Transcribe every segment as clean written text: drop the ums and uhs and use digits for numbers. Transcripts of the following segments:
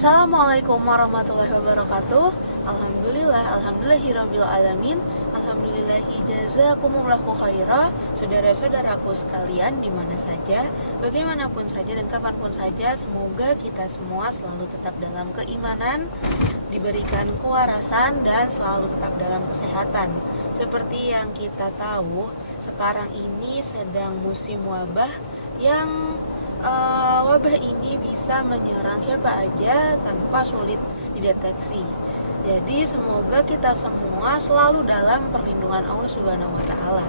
Assalamualaikum warahmatullahi wabarakatuh. Alhamdulillahirabbil alamin. Alhamdulillahi jazakumullahu khaira. Saudara-saudaraku sekalian, di mana saja, bagaimanapun saja dan kapanpun saja, semoga kita semua selalu tetap dalam keimanan, diberikan kewarasan dan selalu tetap dalam kesehatan. Seperti yang kita tahu, sekarang ini sedang musim wabah yang wabah ini bisa menyerang siapa aja tanpa sulit dideteksi. Jadi semoga kita semua selalu dalam perlindungan Allah Subhanahu wa taala.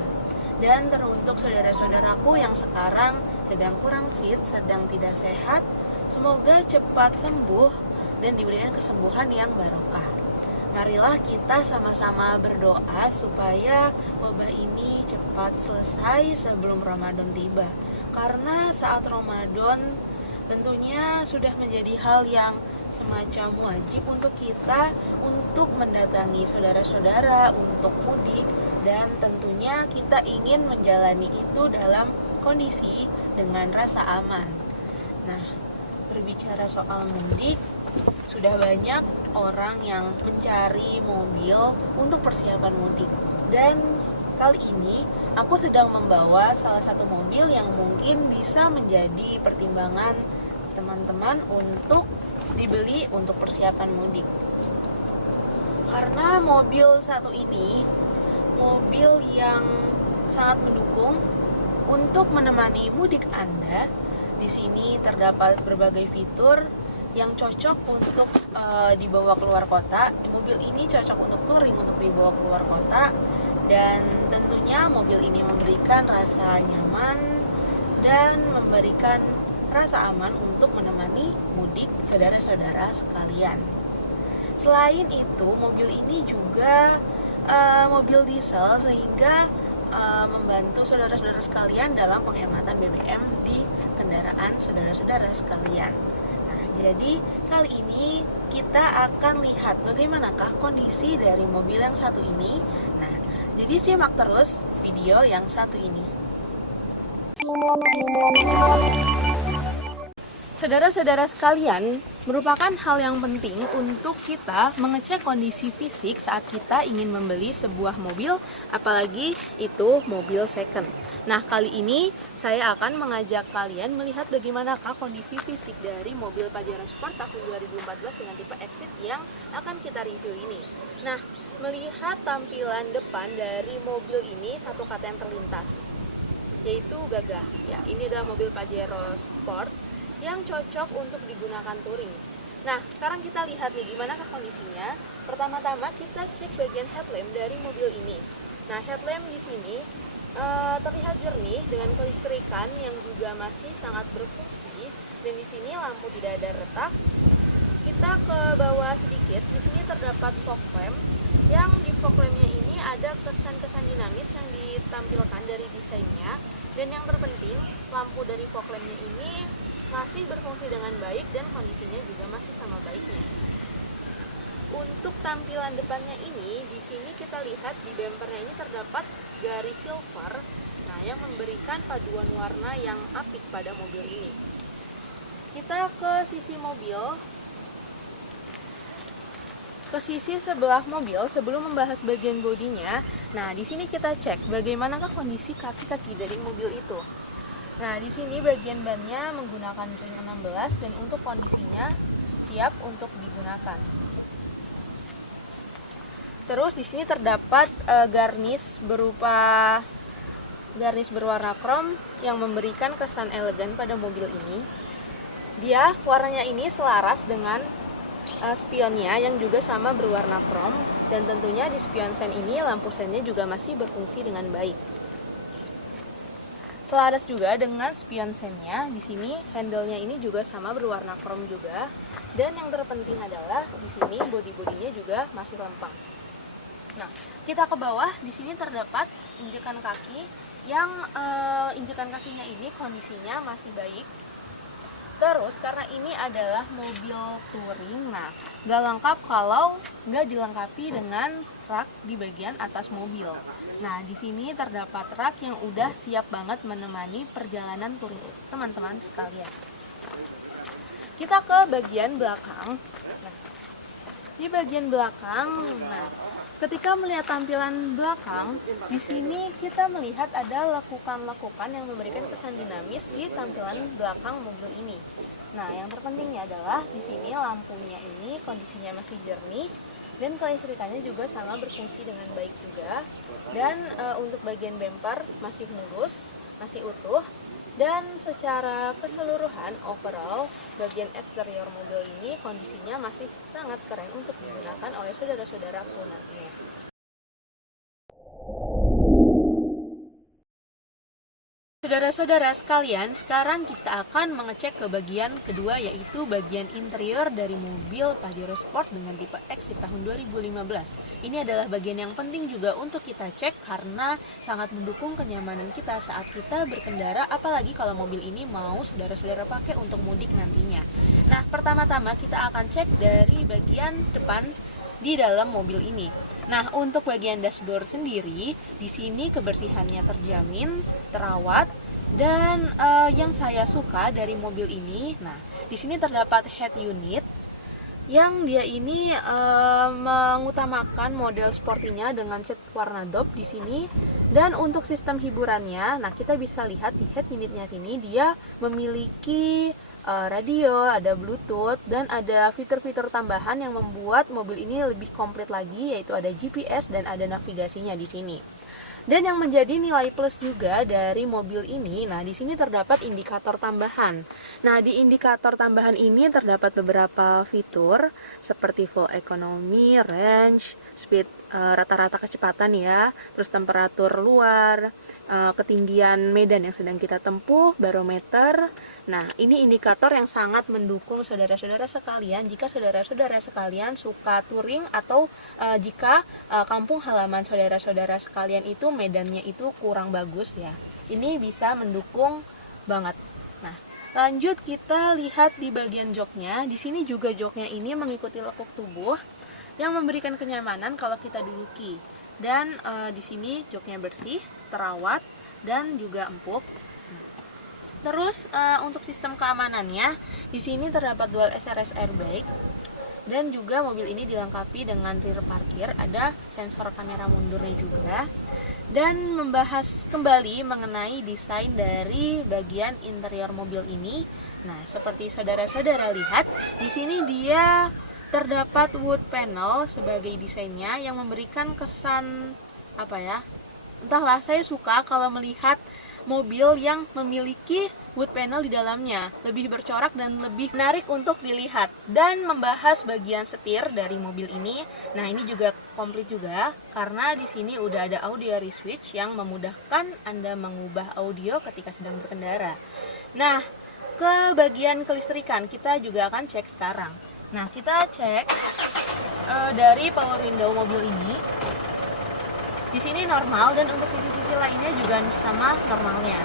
Dan teruntuk saudara-saudaraku yang sekarang sedang kurang fit, sedang tidak sehat, semoga cepat sembuh dan diberikan kesembuhan yang barokah. Marilah kita sama-sama berdoa supaya wabah ini cepat selesai sebelum Ramadan tiba. Karena saat Ramadan tentunya sudah menjadi hal yang semacam wajib untuk kita untuk mendatangi saudara-saudara, untuk mudik, dan tentunya kita ingin menjalani itu dalam kondisi dengan rasa aman. Nah, berbicara soal mudik, sudah banyak orang yang mencari mobil untuk persiapan mudik. Dan kali ini aku sedang membawa salah satu mobil yang mungkin bisa menjadi pertimbangan teman-teman untuk dibeli untuk persiapan mudik. Karena mobil satu ini mobil yang sangat mendukung untuk menemani mudik Anda. Di sini terdapat berbagai fitur yang cocok untuk dibawa keluar kota. Mobil ini cocok untuk touring, untuk dibawa keluar kota, dan tentunya mobil ini memberikan rasa nyaman dan memberikan rasa aman untuk menemani mudik saudara-saudara sekalian. Selain itu, mobil ini juga mobil diesel sehingga membantu saudara-saudara sekalian dalam penghematan BBM di kendaraan saudara-saudara sekalian. Jadi kali ini kita akan lihat bagaimanakah kondisi dari mobil yang satu ini. Nah, jadi simak terus video yang satu ini. Saudara-saudara sekalian, merupakan hal yang penting untuk kita mengecek kondisi fisik saat kita ingin membeli sebuah mobil, apalagi itu mobil second. Nah, kali ini saya akan mengajak kalian melihat bagaimanakah kondisi fisik dari mobil Pajero Sport tahun 2014 dengan tipe Exit yang akan kita review ini. Nah, melihat tampilan depan dari mobil ini, satu kata yang terlintas, yaitu gagah. Ya, ini adalah mobil Pajero Sport yang cocok untuk digunakan touring. Nah, sekarang kita lihat nih gimana kondisinya. Pertama-tama kita cek bagian headlamp dari mobil ini. Nah, headlamp di sini terlihat jernih dengan kelistrikan yang juga masih sangat berfungsi, dan di sini lampu tidak ada retak. Kita ke bawah sedikit, di sini terdapat fog lamp, yang di fog lampnya ini ada kesan-kesan dinamis yang ditampilkan dari desainnya, dan yang terpenting lampu dari fog lampnya ini masih berfungsi dengan baik dan kondisinya juga masih sama baiknya. Untuk tampilan depannya ini, di sini kita lihat di bempernya ini terdapat garis silver, nah yang memberikan paduan warna yang apik pada mobil ini. Kita ke sisi mobil, ke sisi sebelah mobil sebelum membahas bagian bodinya. Nah, di sini kita cek bagaimanakah kondisi kaki-kaki dari mobil itu. Nah, di sini bagian bannya menggunakan ring 16 dan untuk kondisinya siap untuk digunakan. Terus di sini terdapat garnish berupa garnish berwarna krom yang memberikan kesan elegan pada mobil ini. Dia warnanya ini selaras dengan spionnya yang juga sama berwarna krom, dan tentunya di spion sen ini lampu sennya juga masih berfungsi dengan baik. Selaras juga dengan spion sennya, di sini handle-nya ini juga sama berwarna krom juga, dan yang terpenting adalah di sini bodi-bodinya juga masih lempeng. Nah, kita ke bawah, di sini terdapat injekan kaki yang injekan kakinya ini kondisinya masih baik. Terus karena ini adalah mobil touring, nah gak lengkap kalau nggak dilengkapi dengan rak di bagian atas mobil. Nah, di sini terdapat rak yang udah siap banget menemani perjalanan touring teman-teman sekalian. kita ke bagian belakang. Nah, di bagian belakang, nah, ketika melihat tampilan belakang, di sini kita melihat ada lekukan-lekukan yang memberikan kesan dinamis di tampilan belakang mobil ini. Nah, yang terpentingnya adalah di sini lampunya ini kondisinya masih jernih dan kelistrikannya juga sama berfungsi dengan baik juga. Dan untuk bagian bumper masih mulus, masih utuh. Dan secara keseluruhan overall bagian eksterior mobil ini kondisinya masih sangat keren untuk digunakan oleh saudara-saudaraku nantinya. Saudara-saudara sekalian, sekarang kita akan mengecek ke bagian kedua, yaitu bagian interior dari mobil Pajero Sport dengan tipe X di tahun 2015. Ini adalah bagian yang penting juga untuk kita cek karena sangat mendukung kenyamanan kita saat kita berkendara, apalagi kalau mobil ini mau saudara-saudara pakai untuk mudik nantinya. Nah, pertama-tama kita akan cek dari bagian depan di dalam mobil ini. Nah, untuk bagian dashboard sendiri, di sini kebersihannya terjamin, terawat, dan yang saya suka dari mobil ini, nah, di sini terdapat head unit yang dia ini mengutamakan model sportinya dengan cat warna daup di sini. Dan untuk sistem hiburannya, nah kita bisa lihat di head unitnya sini dia memiliki radio, ada Bluetooth, dan ada fitur-fitur tambahan yang membuat mobil ini lebih komplit lagi, yaitu ada GPS dan ada navigasinya di sini. Dan yang menjadi nilai plus juga dari mobil ini, nah di sini terdapat indikator tambahan. Nah, di indikator tambahan ini terdapat beberapa fitur seperti full economy, range, speed, rata-rata kecepatan ya, terus temperatur luar, ketinggian medan yang sedang kita tempuh, barometer. Nah, ini indikator yang sangat mendukung saudara-saudara sekalian jika saudara-saudara sekalian suka touring atau jika kampung halaman saudara-saudara sekalian itu medannya itu kurang bagus ya. Ini bisa mendukung banget. Nah, lanjut kita lihat di bagian joknya. Di sini juga joknya ini mengikuti lekuk tubuh yang memberikan kenyamanan kalau kita duduki. Dan di sini joknya bersih, terawat, dan juga empuk. Terus untuk sistem keamanannya, di sini terdapat dual SRS airbag dan juga mobil ini dilengkapi dengan rear parkir, ada sensor kamera mundurnya juga. Dan membahas kembali mengenai desain dari bagian interior mobil ini. Nah, seperti saudara-saudara lihat, di sini dia terdapat wood panel sebagai desainnya yang memberikan kesan apa ya? Entahlah, saya suka kalau melihat mobil yang memiliki wood panel di dalamnya, lebih bercorak dan lebih menarik untuk dilihat. Dan membahas bagian setir dari mobil ini, nah ini juga komplit juga karena di sini udah ada audio switch yang memudahkan Anda mengubah audio ketika sedang berkendara. Nah, ke bagian kelistrikan kita juga akan cek sekarang. Nah, kita cek dari power window mobil ini. Di sini normal dan untuk sisi-sisi lainnya juga sama normalnya.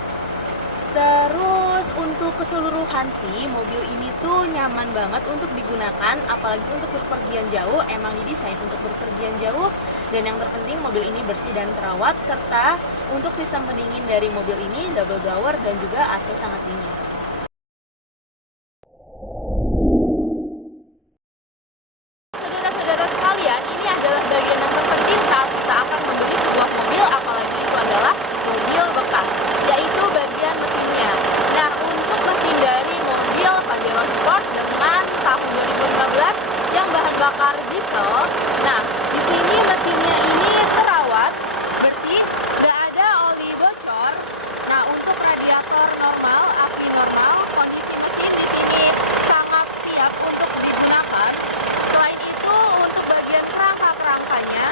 Terus untuk keseluruhan sih mobil ini tuh nyaman banget untuk digunakan, apalagi untuk berpergian jauh. Emang didesain untuk berpergian jauh, dan yang terpenting mobil ini bersih dan terawat, serta untuk sistem pendingin dari mobil ini double blower dan juga AC sangat dingin. Saudara-saudara sekalian, ini adalah bagian yang terpenting saat kita akan membeli sebuah mobil, apalagi itu adalah mobil bekas, yaitu bagian mesinnya. Nah, untuk mesin dari mobil Pajero Sport dengan tahun 2015 yang bahan bakar diesel, nah di sini mesinnya ini terawat, bersih, nggak ada oli bocor. Nah, untuk radiator normal, aki normal, kondisi mesin di sini sangat siap untuk digunakan. Selain itu, untuk bagian kerangka-kerangkanya,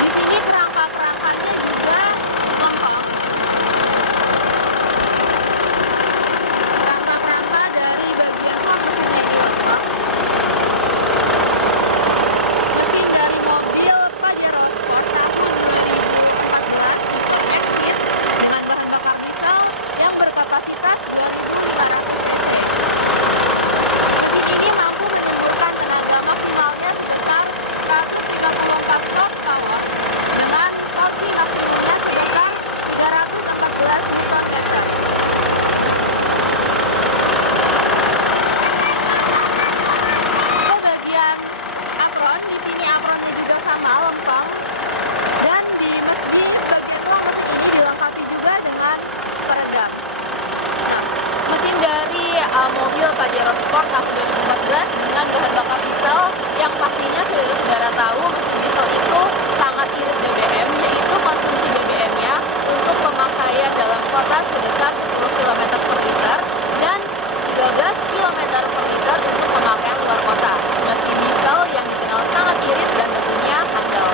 di sini kerangka-kerangkanya juga lengkap. Kerangka-kerangka dari bagian mesinnya lengkap. apakah 2014 dengan bahan bakar diesel yang pastinya saudara-saudara tahu mesin diesel itu sangat irit BBM, yaitu konsumsi BBM-nya untuk pemakaian dalam kota sebesar 10 km per liter dan 13 km per liter untuk pemakaian luar kota. Mesin diesel yang dikenal sangat irit dan tentunya handal.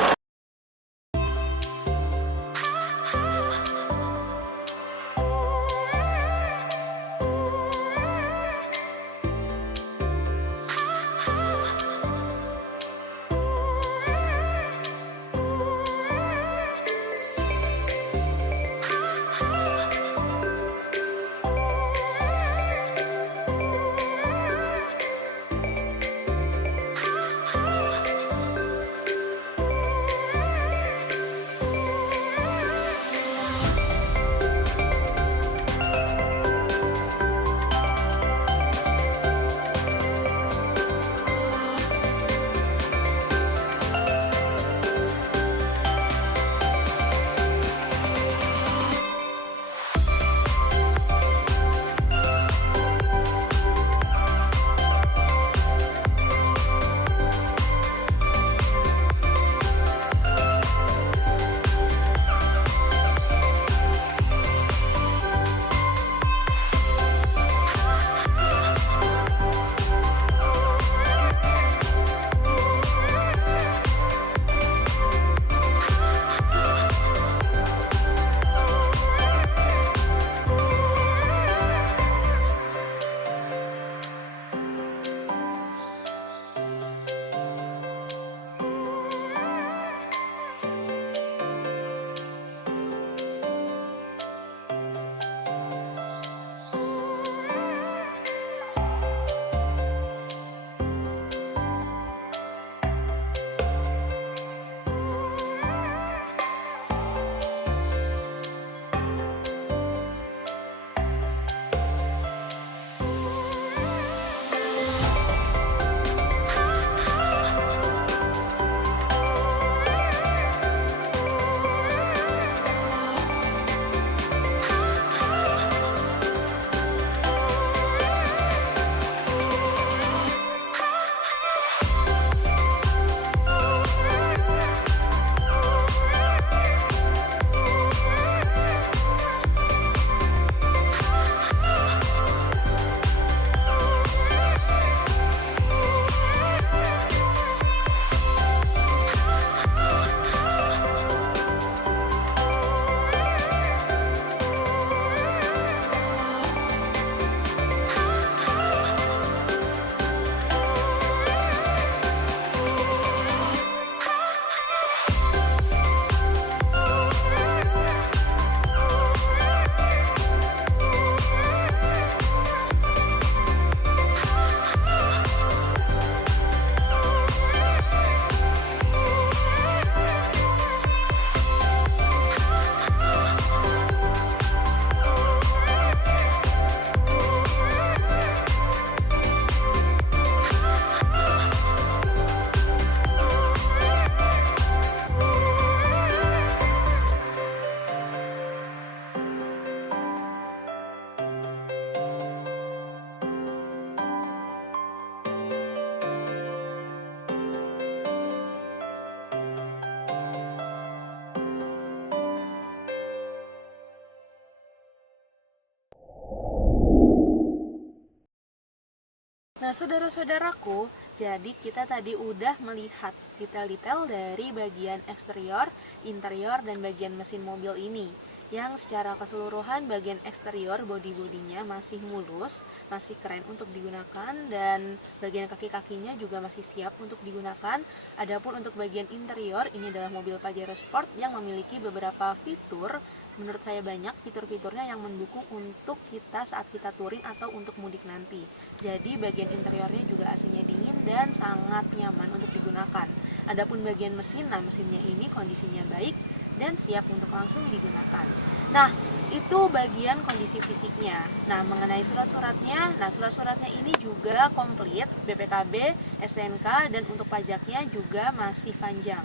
Nah, saudara-saudaraku, jadi kita tadi udah melihat detail-detail dari bagian eksterior, interior, dan bagian mesin mobil ini. Yang secara keseluruhan bagian eksterior bodi-bodinya masih mulus, masih keren untuk digunakan, dan bagian kaki-kakinya juga masih siap untuk digunakan. Adapun untuk bagian interior, ini adalah mobil Pajero Sport yang memiliki beberapa fitur. Menurut saya banyak fitur-fiturnya yang mendukung untuk kita saat kita touring atau untuk mudik nanti. Jadi bagian interiornya juga AC-nya dingin dan sangat nyaman untuk digunakan. Adapun bagian mesin, nah mesinnya ini kondisinya baik dan siap untuk langsung digunakan. Nah, itu bagian kondisi fisiknya. Nah, mengenai surat-suratnya, surat-suratnya ini juga komplit, BPKB, STNK, dan untuk pajaknya juga masih panjang.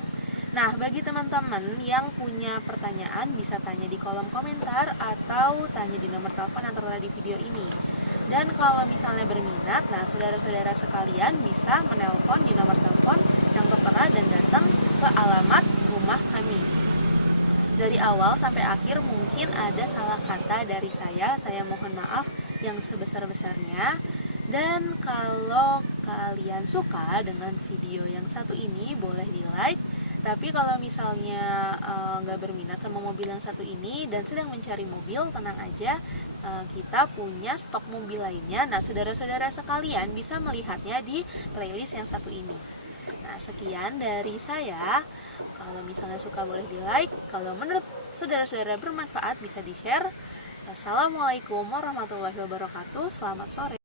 Nah, bagi teman-teman yang punya pertanyaan bisa tanya di kolom komentar atau tanya di nomor telepon yang tertera di video ini. Dan kalau misalnya berminat, nah saudara-saudara sekalian bisa menelpon di nomor telepon yang tertera dan datang ke alamat rumah kami. Dari awal sampai akhir mungkin ada salah kata dari saya mohon maaf yang sebesar-besarnya. Dan kalau kalian suka dengan video yang satu ini, boleh di like. Tapi kalau misalnya nggak berminat sama mobil yang satu ini dan sedang mencari mobil, tenang aja, kita punya stok mobil lainnya. Nah, saudara-saudara sekalian bisa melihatnya di playlist yang satu ini. Nah, sekian dari saya. Kalau misalnya suka boleh di like. Kalau menurut saudara-saudara bermanfaat bisa di share. Assalamualaikum warahmatullahi wabarakatuh. Selamat sore.